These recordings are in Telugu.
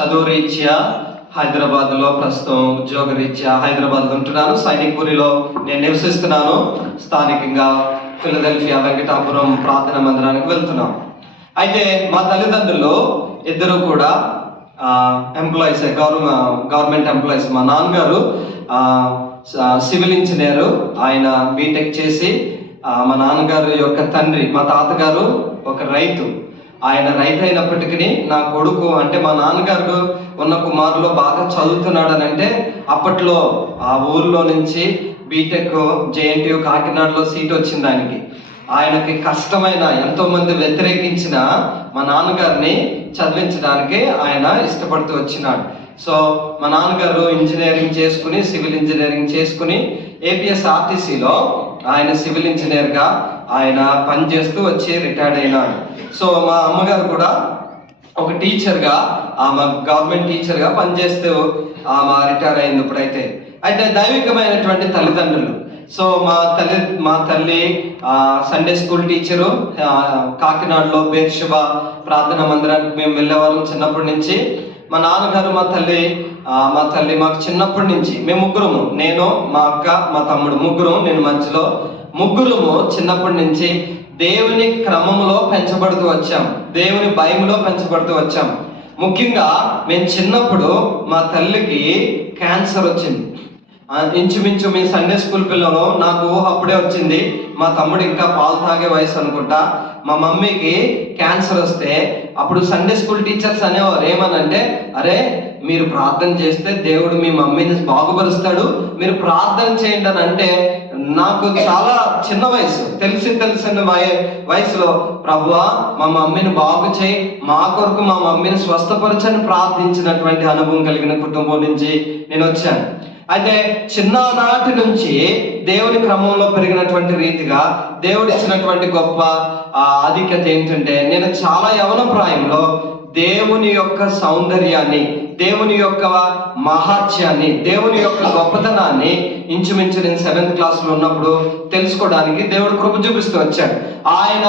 చదువు రీత్యా హైదరాబాద్లో ప్రస్తుతం ఉద్యోగ రీత్యా హైదరాబాద్లో ఉంటున్నాను. సైనిక్పూరిలో నేను నివసిస్తున్నాను. స్థానికంగా ఫిలదెల్ఫియా వెంకటాపురం ప్రార్థనా మందిరానికి వెళ్తున్నాను. అయితే మా తల్లిదండ్రులు ఇద్దరు కూడా ఎంప్లాయీస్, గవర్నమెంట్ ఎంప్లాయీస్. మా నాన్నగారు సివిల్ ఇంజనీరు, ఆయన బీటెక్ చేసి, మా నాన్నగారు యొక్క తండ్రి మా తాతగారు ఒక రైతు. ఆయన రైతు అయినప్పటికీ నా కొడుకు అంటే మా నాన్నగారు ఉన్న కుమారులో బాగా చదువుతున్నాడు అని అంటే అప్పట్లో ఆ ఊర్లో నుంచి బీటెక్ జేఎన్టీయు కాకినాడలో సీట్ వచ్చింది ఆయనకి. ఆయనకి కష్టమైన, ఎంతో మంది వ్యతిరేకించిన మా నాన్నగారిని చదివించడానికి ఆయన ఇష్టపడుతూ వచ్చినాడు. సో మా నాన్నగారు ఇంజనీరింగ్ చేసుకుని, సివిల్ ఇంజనీరింగ్ చేసుకుని ఏపీఎస్ఆర్టీసీలో ఆయన సివిల్ ఇంజనీర్గా ఆయన పనిచేస్తూ వచ్చి రిటైర్డ్ అయినాడు. సో మా అమ్మగారు కూడా ఒక టీచర్గా, ఆమె గవర్నమెంట్ టీచర్గా పనిచేస్తూ ఆమె రిటైర్ అయింది ఇప్పుడైతే. అయితే దైవికమైనటువంటి తల్లిదండ్రులు. సో మా తల్లి సండే స్కూల్ టీచరు. కాకినాడలో బేర్షబా ప్రార్థనా మందిరానికి మేము వెళ్ళేవాళ్ళం చిన్నప్పటి నుంచి. మా నాన్నగారు మా తల్లి మాకు చిన్నప్పటి నుంచి, మేము ముగ్గురము, నేను, మా అక్క, మా తమ్ముడు, ముగ్గురం, నేను మధ్యలో, ముగ్గురము చిన్నప్పటి నుంచి దేవుని క్రమంలో పెంచబడుతూ వచ్చాం, దేవుని భయంలో పెంచబడుతూ వచ్చాం. ముఖ్యంగా మేము చిన్నప్పుడు మా తల్లికి క్యాన్సర్ వచ్చింది. ఇంచుమించు మీ సండే స్కూల్ పిల్లలు, నాకు అప్పుడే వచ్చింది, మా తమ్ముడు ఇంకా పాలు తాగే వయసు అనుకుంటా. మా మమ్మీకి క్యాన్సర్ వస్తే అప్పుడు సండే స్కూల్ టీచర్స్ అనేవారు ఏమనంటే, అరే మీరు ప్రార్థన చేస్తే దేవుడు మీ మమ్మీని బాగుపరుస్తాడు, మీరు ప్రార్థన చేయండి అని అంటే, నాకు చాలా చిన్న వయసు, తెలిసిన వయసులో ప్రభువా మా మమ్మీని బాగు చేయి, మా కొరకు మా మమ్మీని స్వస్థపరచని ప్రార్థించినటువంటి అనుభవం కలిగిన కుటుంబం నుంచి నేను వచ్చాను. అయితే చిన్ననాటి నుంచి దేవుని క్రమంలో పెరిగినటువంటి రీతిగా దేవుడు ఇచ్చినటువంటి గొప్ప ఆధిక్యత ఏంటంటే, నేను చాలా యవన ప్రాయంలో దేవుని యొక్క సౌందర్యాన్ని, దేవుని యొక్క మహాత్యాన్ని, దేవుని యొక్క గొప్పతనాన్ని ఇంచుమించు నేను 7th క్లాస్లో ఉన్నప్పుడు తెలుసుకోవడానికి దేవుడు కృప చూపిస్తూ వచ్చాడు. ఆయన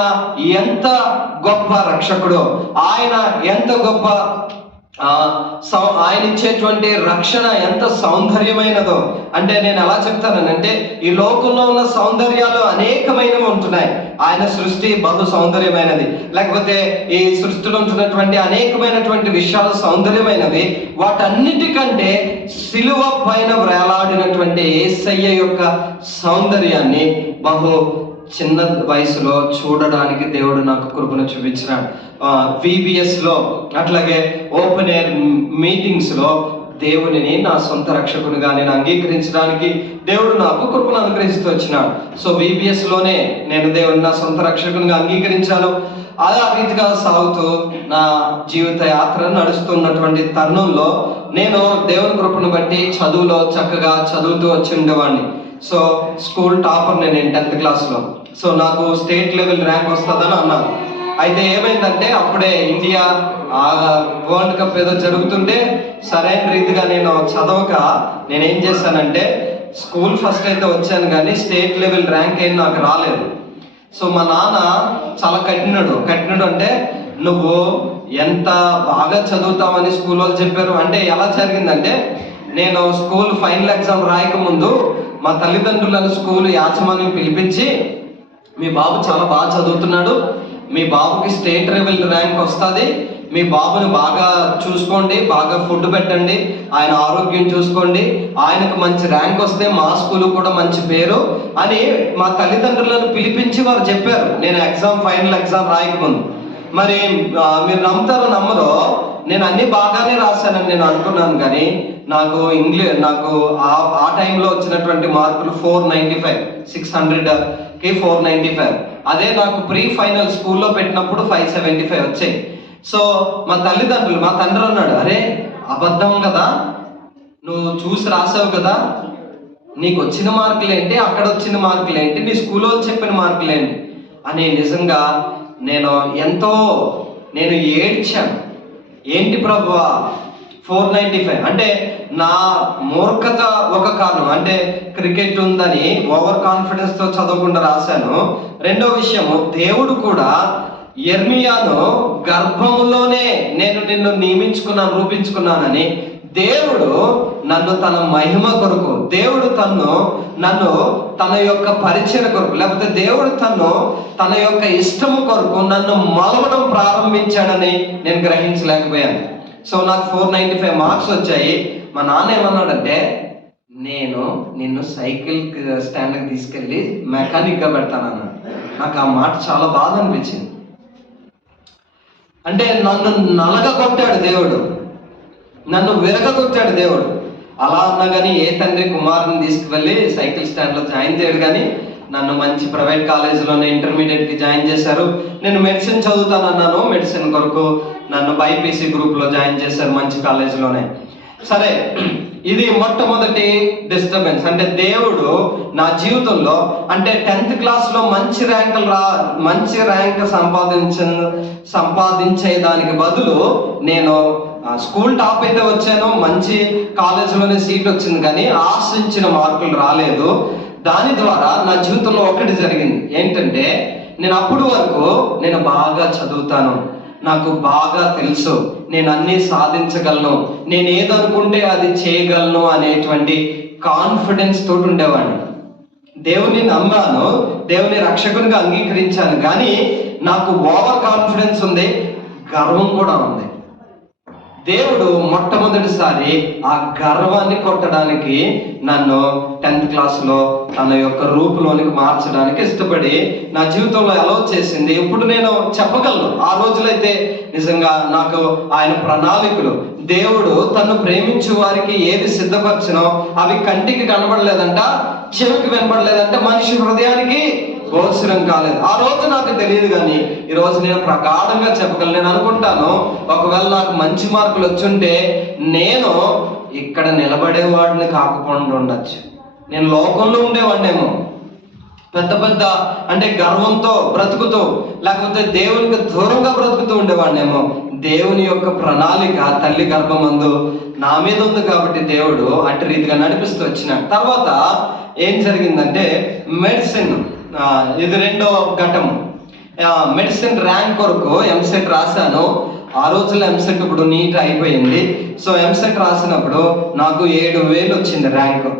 ఎంత గొప్ప రక్షకుడో, ఆయన ఎంత గొప్ప ఆయన ఇచ్చేటువంటి రక్షణ ఎంత సౌందర్యమైనదో. అంటే నేను ఎలా చెప్తానంటే, ఈ లోకంలో ఉన్న సౌందర్యాలు అనేకమైనవి ఉంటున్నాయి. ఆయన సృష్టి బహు సౌందర్యమైనది, లేకపోతే ఈ సృష్టిలో ఉంటున్నటువంటి అనేకమైనటువంటి విషయాలు సౌందర్యమైనవి. వాటన్నిటికంటే సిలువ పైన వేలాడినటువంటి యేసయ్య యొక్క సౌందర్యాన్ని బహు చిన్న వయసులో చూడడానికి దేవుడు నాకు కృపను చూపించినాడు. VBSలో అట్లాగే ఓపెన్ ఎయిర్ మీటింగ్స్లో దేవునిని నా సొంత రక్షకునిగా నేను అంగీకరించడానికి దేవుడు నాకు కృపను అనుగ్రహిస్తూ వచ్చినాడు. సో VBSలోనే నేను దేవుని నా సొంత రక్షకునిగా అంగీకరించాను. ఆ రీతిగా సాగుతూ నా జీవిత యాత్ర నడుస్తున్నటువంటి తరుణంలో నేను దేవుని కృపను బట్టి చదువులో చక్కగా చదువుతూ వచ్చి ఉండేవాడిని. సో స్కూల్ టాపర్ నేను 10th క్లాస్లో. సో నాకు స్టేట్ లెవెల్ ర్యాంక్ వస్తుందని అన్నారు. అయితే ఏమైందంటే, అప్పుడే ఇండియా వరల్డ్ కప్ ఏదో జరుగుతుంటే సరైన రీతిగా నేను చదవక నేనేం చేశానంటే, స్కూల్ ఫస్ట్ అయితే వచ్చాను కానీ స్టేట్ లెవెల్ ర్యాంక్ ఏం నాకు రాలేదు. సో మా నాన్న చాలా కఠినుడు అంటే, నువ్వు ఎంత బాగా చదువుతావని స్కూల్ వాళ్ళు చెప్పారు. అంటే ఎలా జరిగిందంటే, నేను స్కూల్ ఫైనల్ ఎగ్జామ్ రాయకముందు మా తల్లిదండ్రులను స్కూల్ యాజమాన్యం పిలిపించి, మీ బాబు చాలా బాగా చదువుతున్నాడు, మీ బాబుకి స్టేట్ లెవెల్ ర్యాంక్ వస్తుంది, మీ బాబుని బాగా చూసుకోండి, బాగా ఫుడ్ పెట్టండి, ఆయన ఆరోగ్యం చూసుకోండి, ఆయనకు మంచి ర్యాంక్ వస్తే మా స్కూల్ కూడా మంచి పేరు అని మా తల్లిదండ్రులను పిలిపించి వారు చెప్పారు, నేను ఫైనల్ ఎగ్జామ్ రాయకముందు. మరి మీరు నమ్ముతారో నమ్మరో, నేను అన్ని బాగానే రాశానని నేను అనుకున్నాను. కానీ నాకు ఆ టైంలో వచ్చినటువంటి మార్కులు 495, 600కి 495. అదే నాకు ప్రీ ఫైనల్ స్కూల్లో పెట్టినప్పుడు 575 వచ్చాయి. సో మా తండ్రి అన్నాడు, అరే అబద్ధం కదా, నువ్వు చూసి రాసావు కదా, నీకు వచ్చిన మార్కులు ఏంటి, అక్కడ వచ్చిన మార్కులు ఏంటి, నీ స్కూల్లో చెప్పిన మార్కులు ఏంటి అని. నిజంగా నేను ఏడ్చాను. ఏంటి ప్రభువా 495 అంటే నా మూర్ఖత ఒక కారణం. అంటే క్రికెట్ ఉందని ఓవర్ కాన్ఫిడెన్స్తో చదవకుండా రాశాను. రెండో విషయము, దేవుడు కూడా యెర్మీయాను గర్భములోనే నేను నిన్ను నియమించుకున్నాను, రూపించుకున్నానని దేవుడు నన్ను తన మహిమ కొరకు, దేవుడు నన్ను తన యొక్క పరిచయ కొరకు, లేకపోతే దేవుడు తన యొక్క ఇష్టము కొరకు నన్ను మలవడం ప్రారంభించాడని నేను గ్రహించలేకపోయాను. సో నాకు 495 మార్క్స్ వచ్చాయి. మా నాన్న ఏమన్నాడంటే, నేను నిన్ను సైకిల్ స్టాండ్కి తీసుకెళ్ళి మెకానిక్గా పెడతానన్నాడు. నాకు ఆ మాట చాలా బాధ అనిపించింది. అంటే నన్ను నలగగొట్టాడు దేవుడు, నన్ను విరగగొట్టాడు దేవుడు. అలా అన్నా కానీ ఏ తండ్రి కుమారుని తీసుకువెళ్ళి సైకిల్ స్టాండ్లో జాయిన్ చేయడు. కానీ నన్ను మంచి ప్రైవేట్ కాలేజీలోనే ఇంటర్మీడియట్కి జాయిన్ చేశారు. నేను మెడిసిన్ చదువుతానన్నాను, మెడిసిన్ కొరకు నన్ను బైపీసీ గ్రూప్లో జాయిన్ చేశారు మంచి కాలేజీలోనే. సరే, ఇది మొట్టమొదటి డిస్టర్బెన్స్. అంటే దేవుడు నా జీవితంలో, అంటే 10th క్లాస్లో మంచి ర్యాంక్ సంపాదించేదానికి బదులు నేను స్కూల్ టాప్ అయితే వచ్చాను, మంచి కాలేజీలోనే సీట్ వచ్చింది, కానీ ఆశించిన మార్కులు రాలేదు. దాని ద్వారా నా జీవితంలో ఒకటి జరిగింది. ఏంటంటే, నేను అప్పుడు వరకు నేను బాగా చదువుతాను, నాకు బాగా తెలుసు, నేను అన్నీ సాధించగలను, నేను ఏదనుకుంటే అది చేయగలను అనేటువంటి కాన్ఫిడెన్స్ తోటి ఉండేవాడిని. దేవుని నమ్మాను, దేవుని రక్షకునిగా అంగీకరించాను, కానీ నాకు ఓవర్ కాన్ఫిడెన్స్ ఉంది, గర్వం కూడా ఉంది. దేవుడు మొట్టమొదటిసారి ఆ గర్వాన్ని కొట్టడానికి నన్ను 10th క్లాస్లో తన యొక్క రూపులోనికి మార్చడానికి ఇష్టపడి నా జీవితంలో అలౌ చేసింది. ఇప్పుడు నేను చెప్పగలను, ఆ రోజులైతే నిజంగా నాకు ఆయన ప్రణాళికలు, దేవుడు తను ప్రేమించే వారికి ఏది సిద్ధపరిచినో అవి కంటికి కనబడలేదంట, చెవికి వినబడలేదంట, మనిషి హృదయానికి గోచరం కాలేదు. ఆ రోజు నాకు తెలియదు, కానీ ఈరోజు నేను ప్రగాఢంగా చెప్పగలను. నేను అనుకుంటాను, ఒకవేళ నాకు మంచి మార్కులు వచ్చుంటే నేను ఇక్కడ నిలబడేవాడిని కాకపోండి ఉండొచ్చు, నేను లోకంలో ఉండేవాడినేమో. పెద్ద అంటే గర్వంతో బ్రతుకుతూ, లేకపోతే దేవునికి దూరంగా బ్రతుకుతూ ఉండేవాడినేమో. దేవుని యొక్క ప్రణాళిక తల్లి గర్భమందు నా మీద ఉంది కాబట్టి దేవుడు అటు రీతిగా నడిపిస్తూ వచ్చినాడు. తర్వాత ఏం జరిగిందంటే, మెడిసిన్, ఇది రెండో ఘట్టము. మెడిసిన్ ర్యాంక్ కొరకు ఎంసెట్ రాశాను. ఆ రోజుల్లో ఎంసెట్ ఇప్పుడు నీట్ అయిపోయింది. సో ఎంసెట్ రాసినప్పుడు నాకు 7,000 వచ్చింది ర్యాంకు.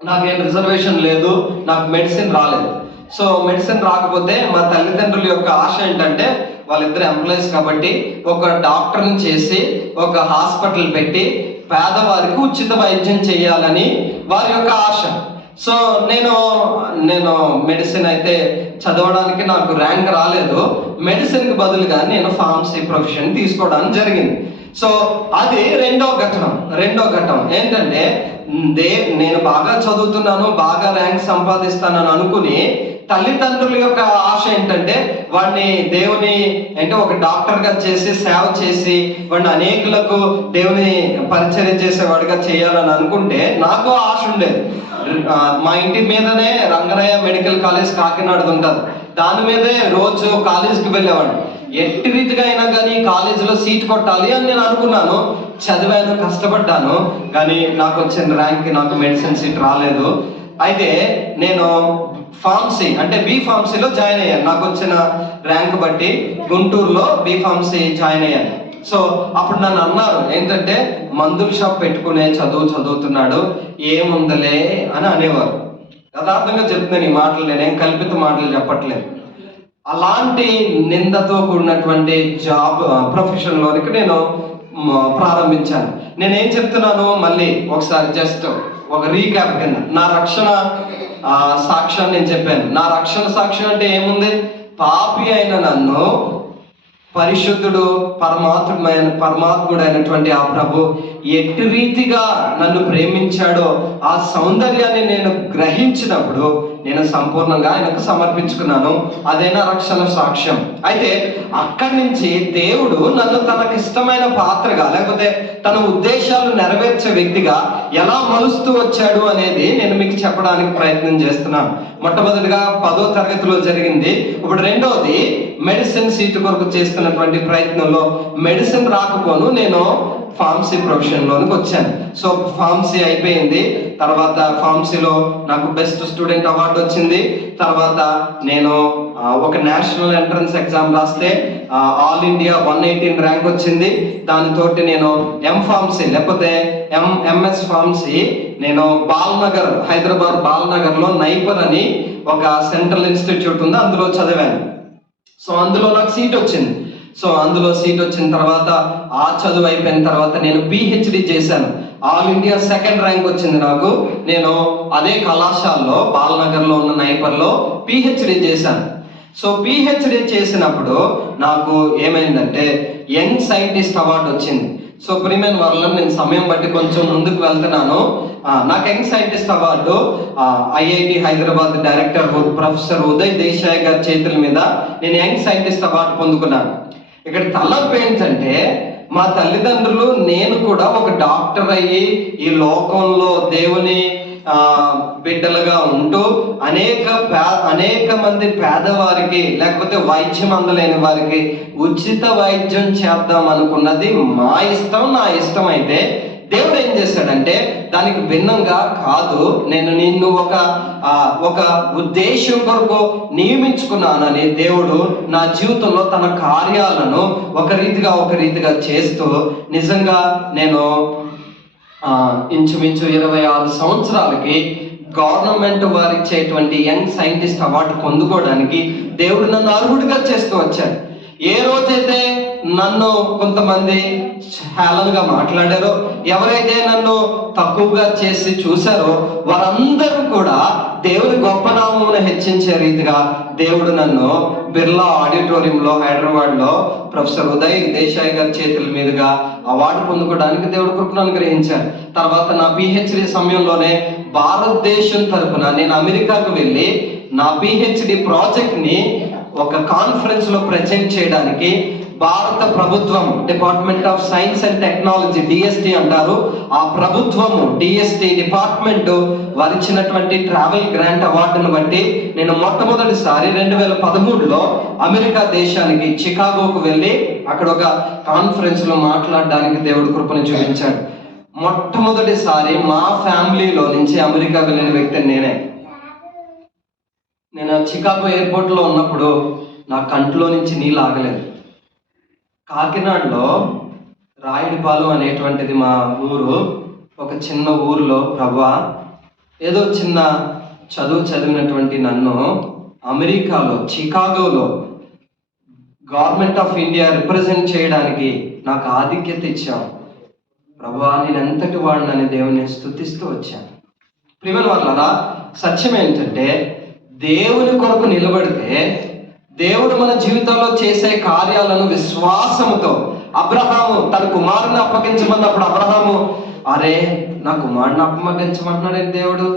నాకేం రిజర్వేషన్ లేదు, నాకు మెడిసిన్ రాలేదు. సో మెడిసిన్ రాకపోతే మా తల్లిదండ్రుల యొక్క ఆశ ఏంటంటే, వాళ్ళిద్దరు ఎంప్లాయీస్ కాబట్టి ఒక డాక్టర్ని చేసి ఒక హాస్పిటల్ పెట్టి పేదవారికి ఉచిత వైద్యం చేయాలని వారి యొక్క ఆశ. సో నేను మెడిసిన్ అయితే చదవడానికి నాకు ర్యాంక్ రాలేదు. మెడిసిన్కి బదులుగా నేను ఫార్మసీ ప్రొఫెషన్ తీసుకోవడానికి జరిగింది. సో అది రెండో ఘట్టం ఏంటంటే, నేను బాగా చదువుతున్నాను, బాగా ర్యాంక్ సంపాదిస్తానని అనుకుని తల్లిదండ్రుల యొక్క ఆశ ఏంటంటే, వాడిని దేవుని అంటే ఒక డాక్టర్గా చేసి సేవ చేసి వాడిని అనేకులకు దేవుని పరిచర్య చేసేవాడిగా చేయాలని అనుకుంటే నాకు ఆశ ఉండేది. మా ఇంటి మీదనే రంగనయ్య మెడికల్ కాలేజ్ కాకినాడది ఉంటుంది, దాని మీదే రోజు కాలేజీకి వెళ్ళేవాడిని. ఎట్టి రీతిగా అయినా కానీ కాలేజీలో సీట్ కొట్టాలి అని నేను అనుకున్నాను, చదివాను, కష్టపడ్డాను, కానీ నాకు వచ్చిన ర్యాంక్కి నాకు మెడిసిన్ సీట్ రాలేదు. అయితే నేను ఫార్మసీ అంటే బి ఫార్మసీలో జాయిన్ అయ్యాను. నాకు వచ్చిన ర్యాంక్ బట్టి గుంటూరులో బి ఫార్మసీ జాయిన్ అయ్యాను. సో అప్పుడు నన్ను అన్నారు ఏంటంటే, మందుల షాప్ పెట్టుకునే చదువుతున్నాడు, ఏముందలే అని అనేవారు. యథార్థంగా చెప్తున్నాను ఈ మాటలు, నేనేం కల్పిత మాటలు చెప్పట్లేదు. అలాంటి నిందతో కూడినటువంటి జాబ్ ప్రొఫెషన్లోనికి నేను ప్రారంభించాను. నేనేం చెప్తున్నాను మళ్ళీ ఒకసారి జస్ట్ ఒక రీక్యాప్ కింద నా రక్షణ సాక్ష్యం నేను చెప్పాను. నా రక్షణ సాక్ష్యం అంటే ఏముంది, పాపి అయిన నన్ను పరిశుద్ధుడు పరమాత్ముడైనటువంటి ఆ ప్రభు ఎట్టి రీతిగా నన్ను ప్రేమించాడో ఆ సౌందర్యాన్ని నేను గ్రహించినప్పుడు నేను సంపూర్ణంగా ఆయనకు సమర్పించుకున్నాను. అదే నా రక్షణ సాక్ష్యం. అయితే అక్కడి నుంచి దేవుడు నన్ను తనకు ఇష్టమైన పాత్రగా, లేకపోతే తన ఉద్దేశాలు నెరవేర్చే వ్యక్తిగా ఎలా మలుస్తూ వచ్చాడు అనేది నేను మీకు చెప్పడానికి ప్రయత్నం చేస్తున్నాను. మొట్టమొదటిగా 10వ తరగతిలో జరిగింది. ఇప్పుడు రెండోది మెడిసిన్ సీటు కొరకు చేస్తున్నటువంటి ప్రయత్నంలో మెడిసిన్ రాకపోను నేను ఫార్మసీ ప్రొఫెషన్లోనికి వచ్చాను. సో ఫార్మసీ అయిపోయింది. తర్వాత ఫార్మసీలో నాకు బెస్ట్ స్టూడెంట్ అవార్డు వచ్చింది. తర్వాత నేను ఒక నేషనల్ ఎంట్రన్స్ ఎగ్జామ్ రాస్తే ఆల్ ఇండియా 118 ర్యాంక్ వచ్చింది. దానితోటి నేను ఫార్మసీ లేకపోతే ఎంఎస్ ఫార్మసీ నేను బాల్నగర్, హైదరాబాద్ బాల్నగర్లో నైపర్ అని ఒక సెంట్రల్ ఇన్స్టిట్యూట్ ఉంది, అందులో చదివాను. సో అందులో నాకు సీట్ వచ్చింది. సో అందులో సీట్ వచ్చిన తర్వాత ఆ చదువు అయిపోయిన తర్వాత నేను పిహెచ్డి చేశాను. ఆల్ ఇండియా 2nd ర్యాంక్ వచ్చింది నాకు. నేను అదే కళాశాలలో బాలనగర్లో ఉన్న నైపర్లో పిహెచ్డి చేశాను. సో పిహెచ్డి చేసినప్పుడు నాకు ఏమైందంటే యంగ్ సైంటిస్ట్ అవార్డు వచ్చింది. సో ప్రియమైన వాళ్ళలో నేను సమయం బట్టి కొంచెం ముందుకు వెళ్తున్నాను. నాకు young scientist award IIT Hyderabad director professor Uday Desai గారి చేతుల మీద నేను యంగ్ సైంటిస్ట్ అవార్డు పొందుకున్నాను. ఇక్కడ తలపు ఏంటంటే మా తల్లిదండ్రులు నేను కూడా ఒక డాక్టర్ అయ్యి ఈ లోకంలో దేవుని బిడ్డలుగా ఉంటూ అనేక మంది పేదవారికి లేకపోతే వైద్యం అందలేని వారికి ఉచిత వైద్యం చేద్దాం అనుకున్నది మా ఇష్టం, నా ఇష్టం. అయితే దేవుడు ఏం చేశాడంటే దానికి భిన్నంగా కాదు, నేను నిన్ను ఒక ఉద్దేశం కొరకు నియమించుకున్నానని దేవుడు నా జీవితంలో తన కార్యాలను ఒక రీతిగా చేస్తూ నిజంగా నేను ఇంచుమించు 26 సంవత్సరాలకి గవర్నమెంట్ వారు ఇచ్చేటువంటి యంగ్ సైంటిస్ట్ అవార్డు పొందుకోవడానికి దేవుడు నన్ను అర్హుడిగా చేస్తూ వచ్చాడు. ఏ రోజైతే నన్ను కొంతమంది హేళనగా మాట్లాడారో, ఎవరైతే నన్ను తక్కువగా చేసి చూశారో వారందరూ కూడా దేవుని గొప్ప నామమును హెచ్చించే రీతిగా దేవుడు నన్ను బిర్లా ఆడిటోరియంలో హైదరాబాద్లో ప్రొఫెసర్ ఉదయ్ దేశాయ్ గారి చేతుల మీదుగా అవార్డు పొందుకోవడానికి దేవుడు కృపను అనుగ్రహించారు. తర్వాత నా పిహెచ్డి సమయంలోనే భారతదేశం తరఫున నేను అమెరికాకు వెళ్ళి నా పిహెచ్డి ప్రాజెక్ట్ని ఒక కాన్ఫరెన్స్ లో ప్రజెంట్ చేయడానికి భారత ప్రభుత్వం department of science and technology DST అంటారు, ఆ ప్రభుత్వము డిఎస్టి డిపార్ట్మెంట్ వారు ఇచ్చినటువంటి ట్రావెల్ గ్రాంట్ అవార్డును బట్టి నేను మొట్టమొదటిసారి 2013లో అమెరికా దేశానికి చికాగోకు వెళ్ళి అక్కడ ఒక కాన్ఫరెన్స్ లో మాట్లాడడానికి దేవుడు కృపను చూపించాడు. మొట్టమొదటిసారి మా ఫ్యామిలీలో నుంచి అమెరికా వెళ్ళిన వ్యక్తిని నేనే. నేను చికాగో ఎయిర్పోర్ట్లో ఉన్నప్పుడు నా కంట్లో నుంచి నీళ్ళు ఆగలేదు. కాకినాడలో రాయుడిపాలెం అనేటువంటిది మా ఊరు. ఒక చిన్న ఊరిలో ప్రభువా ఏదో చిన్న చదివినటువంటి నన్ను అమెరికాలో చికాగోలో గవర్నమెంట్ ఆఫ్ ఇండియా రిప్రజెంట్ చేయడానికి నాకు ఆధిక్యత ఇచ్చావు ప్రభువా, నేను ఎంతటి వాడినని దేవుని స్తుతిస్తూ వచ్చాను. ప్రియమైన వాళ్ళరా, సత్యం ఏంటంటే దేవుని కొరకు నిలబడితే దేవుడు మన జీవితంలో చేసే కార్యాలను విశ్వాసముతో, అబ్రహాము తన కుమారుని అప్పగించమన్నప్పుడు అబ్రహాము అరే నా కుమారుని అప్పగించమంటున్నాడు దేవుడు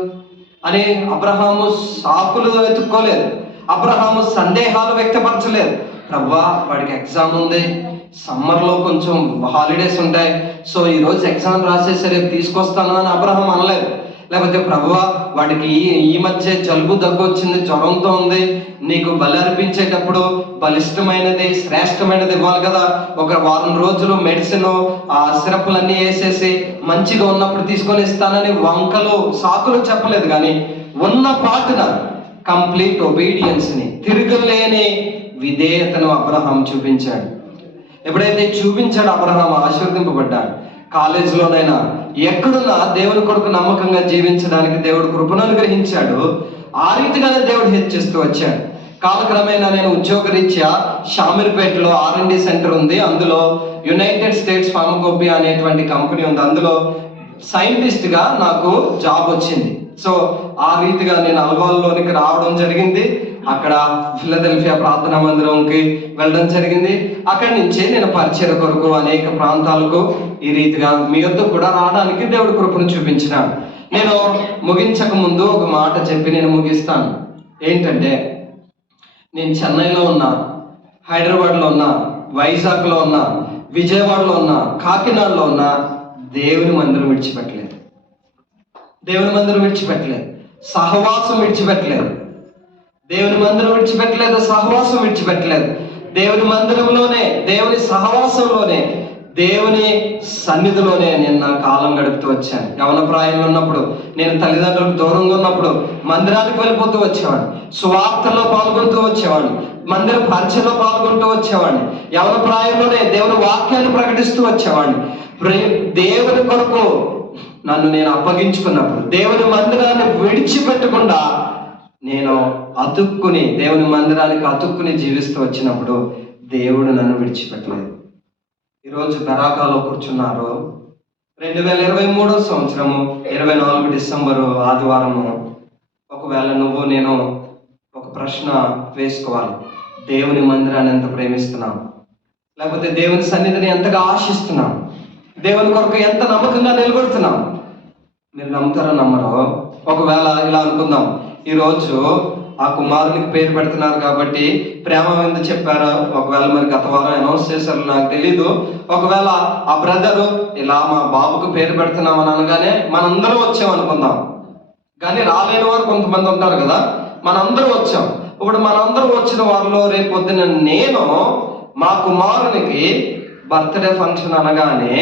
అని అబ్రహాము సాకులు వెతుక్కోలేదు, అబ్రహాము సందేహాలు వ్యక్తపరచలేదు. ప్రభువా వాడికి ఎగ్జామ్ ఉంది, సమ్మర్లో కొంచెం హాలిడేస్ ఉంటాయి, సో ఈరోజు ఎగ్జామ్ రాసేసి రేపు తీసుకొస్తాను అని అబ్రహాం అనలేదు. లేకపోతే ప్రభువా వాడికి ఈ మధ్య జలుబు దగ్గు వచ్చింది, జ్వరంతో ఉంది, నీకు బలి అర్పించేటప్పుడు బలిష్టమైనది శ్రేష్టమైనది ఇవ్వాలి కదా, ఒక వారం రోజులు మెడిసిన్ ఆ సిరప్లన్నీ వేసేసి మంచిగా ఉన్నప్పుడు తీసుకొని ఇస్తానని వంకలు సాకులు చెప్పలేదు. కానీ ఉన్న పాటున కంప్లీట్ ఒబీడియన్స్ని, తిరగలేని విధేయతను అబ్రహాం చూపించాడు. ఎప్పుడైతే చూపించాడు అబ్రహాం ఆశీర్వదింపబడ్డాడు. కాలేజీలోనైనా ఎక్కడున్నా దేవుని కొరకు నమ్మకంగా జీవించడానికి దేవుడు కృపను అనుగ్రహించాడు. ఆ రీతిగానే దేవుడు హెచ్చిస్తూ వచ్చాడు. కాలక్రమేణా నేను ఉద్యోగరీత్యా షామీర్పేటలో R&D సెంటర్ ఉంది, అందులో యునైటెడ్ స్టేట్స్ ఫార్మకోపియా అనేటువంటి కంపెనీ ఉంది, అందులో సైంటిస్ట్గా నాకు జాబ్ వచ్చింది. సో ఆ రీతిగా నేను అల్వాల్లోనికి రావడం జరిగింది. అక్కడ ఫిలదెల్ఫియా ప్రార్థనా మందిరంకి వెళ్ళడం జరిగింది. అక్కడి నుంచి నేను పరిచయ కొరకు అనేక ప్రాంతాలకు ఈ రీతిగా మీ యొద్ద కూడా రావడానికి దేవుడు కృపను చూపించినాడు. నేను ముగించక ముందు ఒక మాట చెప్పి నేను ముగిస్తాను. ఏంటంటే నేను చెన్నైలో ఉన్నా, హైదరాబాద్లో ఉన్నా, వైజాగ్లో ఉన్నా, విజయవాడలో ఉన్నా, కాకినాడలో ఉన్నా దేవుని మందిరం విడిచిపెట్టలేదు, దేవుని మందిరం విడిచిపెట్టలేదు, సహవాసం విడిచిపెట్టలేదు, దేవుని మందిరం విడిచిపెట్టలేదు, సహవాసం విడిచిపెట్టలేదు. దేవుని మందిరంలోనే, దేవుని సహవాసంలోనే దేవుని సన్నిధిలోనే నేను నా కాలం గడుపుతూ వచ్చాను. యవన ప్రాయంలో ఉన్నప్పుడు, నేను తల్లిదండ్రులకు దూరంగా ఉన్నప్పుడు మందిరానికి వెళ్ళిపోతూ వచ్చేవాడిని, సువార్తల్లో పాల్గొంటూ వచ్చేవాడిని, మందిర పరిచయలో పాల్గొంటూ వచ్చేవాడిని. యవన ప్రాయంలోనే దేవుని వాక్యాన్ని ప్రకటిస్తూ వచ్చేవాడిని. దేవుని కొరకు నన్ను నేను అప్పగించుకున్నప్పుడు, దేవుని మందిరాన్ని విడిచిపెట్టకుండా నేను అతుక్కుని, దేవుని మందిరానికి అతుక్కుని జీవిస్తూ వచ్చినప్పుడు దేవుడు నన్ను విడిచిపెట్టలేదు. ఈరోజు బరాకాలో కూర్చున్నారు. 2023 సంవత్సరము 24 డిసెంబరు ఆదివారము. ఒకవేళ నువ్వు నేను ఒక ప్రశ్న వేసుకోవాలి. దేవుని మందిరాన్ని ఎంత ప్రేమిస్తున్నాం? లేకపోతే దేవుని సన్నిధిని ఎంతగా ఆశిస్తున్నాం? దేవుని కొరకు ఎంత నమ్మకంగా నిలబడుతున్నాం? మీరు నమ్ముతారో నమ్మరో, ఒకవేళ ఇలా అనుకుందాం, ఈరోజు ఆ కుమారునికి పేరు పెడుతున్నారు కాబట్టి ప్రేమ విందు చెప్పారు. ఒకవేళ మరి గత వారం అనౌన్స్ చేశారు, నాకు తెలీదు. ఒకవేళ ఆ బ్రదరు ఇలా మా బాబుకు పేరు పెడుతున్నామని అనగానే మనందరం వచ్చామనుకుందాం. కానీ రాలేని వారు కొంతమంది ఉంటారు కదా, మనందరం వచ్చాం. ఇప్పుడు మనందరం వచ్చిన వారిలో రేపు పొద్దున నేను మా కుమారునికి బర్త్డే ఫంక్షన్ అనగానే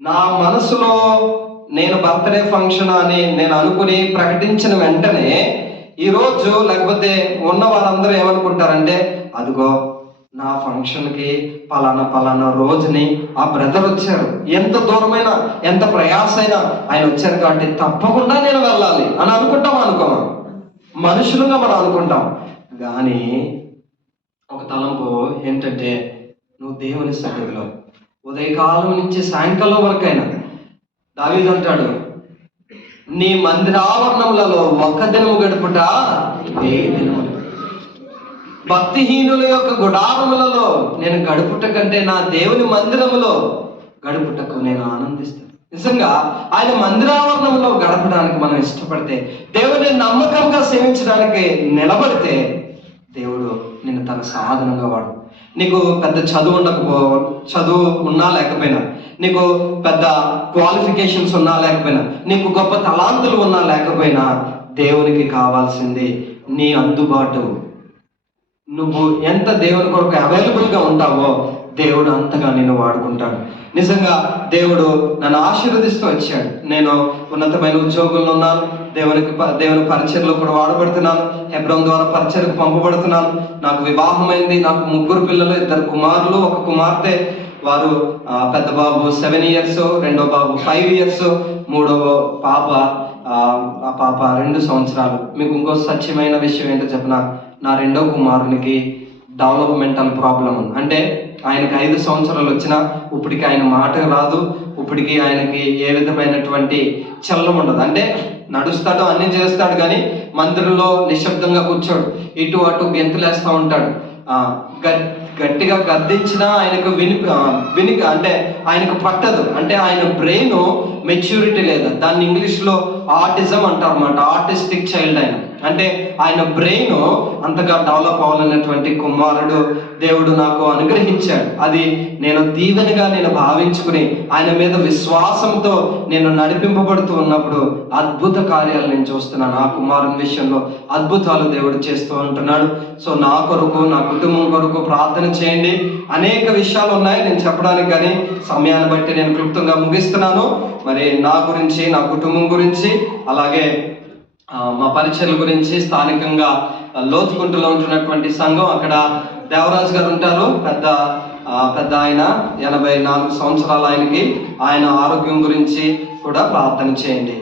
నా మనసులో నేను బర్త్డే ఫంక్షన్ అని నేను అనుకుని ప్రకటించిన వెంటనే ఈరోజు లేకపోతే ఉన్న వారందరూ ఏమనుకుంటారంటే, అదిగో నా ఫంక్షన్కి పలానా రోజుని ఆ బ్రదర్ వచ్చారు, ఎంత దూరమైనా ఎంత ప్రయాసైనా ఆయన వచ్చారు కాబట్టి తప్పకుండా నేను వెళ్ళాలి అని అనుకోమా? మనుషులుగా మనం అనుకుంటాం. కానీ ఒక తలంపు ఏంటంటే, నువ్వు దేవుని సన్నిధిలో ఉదయకాలం నుంచి సాయంకాలం వరకైనా, దావీదు అంటాడు, నీ మందిరావరణములలో ఒక్క దినము గడుపుట 1000 దినములు. భక్తిహీనుల యొక్క గుడారములలో నేను గడుపుట కంటే నా దేవుని మందిరములో గడుపుటకు నేను ఆనందిస్తాను. నిజంగా ఆయన మందిరావరణంలో గడపడానికి మనం ఇష్టపడితే, దేవుడిని నమ్మకంగా సేవించడానికి నిలబడితే, దేవుడు నిన్ను తన సాధనంగా వాడు. నీకు పెద్ద చదువు ఉన్నా లేకపోయినా, నీకు పెద్ద క్వాలిఫికేషన్స్ ఉన్నా లేకపోయినా, నీకు గొప్ప తలాంతులు ఉన్నా లేకపోయినా, దేవునికి కావాల్సింది నీ అందుబాటు. నువ్వు ఎంత దేవుని కొరకు అవైలబుల్గా ఉంటావో దేవుడు అంతగా నిన్ను వాడుకుంటాడు. నిజంగా దేవుడు నన్ను ఆశీర్వదిస్తూ వచ్చాడు. నేను ఉన్నతమైన ఉద్యోగంలో ఉన్నాను, దేవుని పరిచర్లో కూడా వాడబడుతున్నాను, హెబ్రోన్ ద్వారా పరిచర్కు పంపబడుతున్నాను. నాకు వివాహమైంది, నాకు 3 పిల్లలు, 2 కుమారులు, 1 కుమార్తె. వారు పెద్ద బాబు 7 years, రెండో బాబు 5 years, మూడో పాప ఆ పాప 2 సంవత్సరాలు. మీకు ఇంకో సత్యమైన విషయం ఏంటో చెప్పిన, నా రెండో కుమారునికి డెవలప్మెంటల్ ప్రాబ్లం ఉంది. అంటే ఆయనకి 5 సంవత్సరాలు వచ్చినా ఇప్పటికి ఆయన మాట రాదు, ఇప్పటికి ఆయనకి ఏ విధమైనటువంటి చలనం ఉండదు. అంటే నడుస్తాడు, అన్ని చేస్తాడు, కానీ మందిరంలో నిశ్శబ్దంగా కూర్చోడు, ఇటు అటు గెంతులేస్తూ ఉంటాడు. గట్టిగా గద్దించినా ఆయనకు విని అంటే ఆయనకు పట్టదు. అంటే ఆయన బ్రెయిన్ మెచ్యూరిటీ లేదు. దాన్ని ఇంగ్లీష్లో ఆటిజం అంటారు అన్నమాట, ఆర్టిస్టిక్ చైల్డ్. అంటే ఆయన బ్రెయిన్ అంతగా డెవలప్ అవ్వాలన్నటువంటి కుమారుడు దేవుడు నాకు అనుగ్రహించాడు. అది నేను దీవెనగా నేను భావించుకుని ఆయన మీద విశ్వాసంతో నేను నడిపింపబడుతూ ఉన్నప్పుడు అద్భుత కార్యాలు నేను చూస్తున్నాను. ఆ కుమారుని విషయంలో అద్భుతాలు దేవుడు చేస్తూ ఉంటున్నాడు. సో నా కొరకు, నా కుటుంబం కొరకు ప్రార్థన చేయండి. అనేక విషయాలు ఉన్నాయి నేను చెప్పడానికి, కానీ సమయాన్ని బట్టి నేను క్లుప్తంగా ముగిస్తున్నాను. మరి నా గురించి, నా కుటుంబం గురించి, అలాగే మా పరిచర్ల గురించి, స్థానికంగా లోతుకుంటలో ఉంటున్నటువంటి సంఘం, అక్కడ దేవరాజు గారు ఉంటారు, పెద్ద ఆయన, 84 సంవత్సరాలు ఆయనకి. ఆయన ఆరోగ్యం గురించి కూడా ప్రార్థన చేయండి.